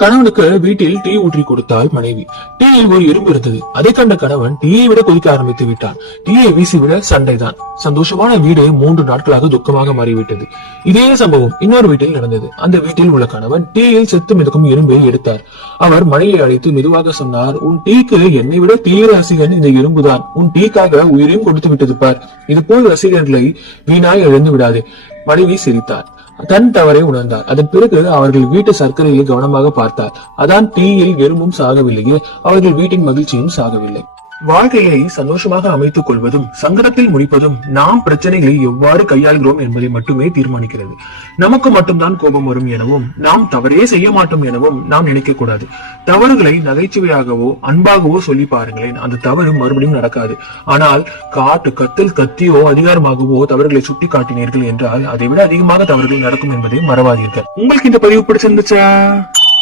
கணவனுக்கு வீட்டில் டீ ஊற்றி கொடுத்தாள் மனைவி. டீயில் ஒரு எறும்பு இருந்தது. அதை கண்ட கணவன் டீயை விட கொதிக்க ஆரம்பித்து விட்டான். டீயை வீசிவிட சண்டைதான். சந்தோஷமான வீடு 3 நாட்களாக துக்கமாக மாறிவிட்டது. இதே சம்பவம் இன்னொரு வீட்டில் நடந்தது. அந்த வீட்டில் உள்ள கணவன் டீயில் செத்து மிதக்கும் எறும்பை எடுத்தார். அவர் மனைவியை அழைத்து மெதுவாக சொன்னார், உன் டீக்கு என்னை விட தீவிர ரசிகன் இந்த எறும்புதான். உன் டீக்காக உயிரையும் கொடுத்து விட்டது பார். இது போல் ரசிகர்களை வீணாய் இழந்து விடாதே. மனைவி சிரித்தார். தன் தவறை உணர்ந்தார். அதன் பிறகு அவர்கள் வீட்டு சர்க்கரையை கவனமாக பார்த்தார். அதான் டீயில் எறும்பும் சாகவில்லையே, அவர்கள் வீட்டின் மகிழ்ச்சியும் சாகவில்லை. வாழ்க்கையை சந்தோஷமாக அமைத்துக் கொள்வதும் சங்கடத்தில் முடிப்பதும் நாம் பிரச்சனைகளை எவ்வாறு கையாள்கிறோம் என்பதை மட்டுமே தீர்மானிக்கிறது. நமக்கு மட்டும்தான் கோபம் வரும் எனவும் நாம் தவறே செய்ய மாட்டோம் எனவும் நாம் நினைக்க கூடாது. தவறுகளை நகைச்சுவையாகவோ அன்பாகவோ சொல்லி பாருங்களேன், அந்த தவறு மறுபடியும் நடக்காது. ஆனால் கத்தில் கத்தியோ அதிகாரமாகவோ தவறுகளை சுட்டி காட்டினீர்கள் என்றால் அதை விட அதிகமாக தவறுகள் நடக்கும் என்பதை மறவாதீர்கள். உங்களுக்கு இந்த பதிவு பிடிச்சிருந்துச்சா?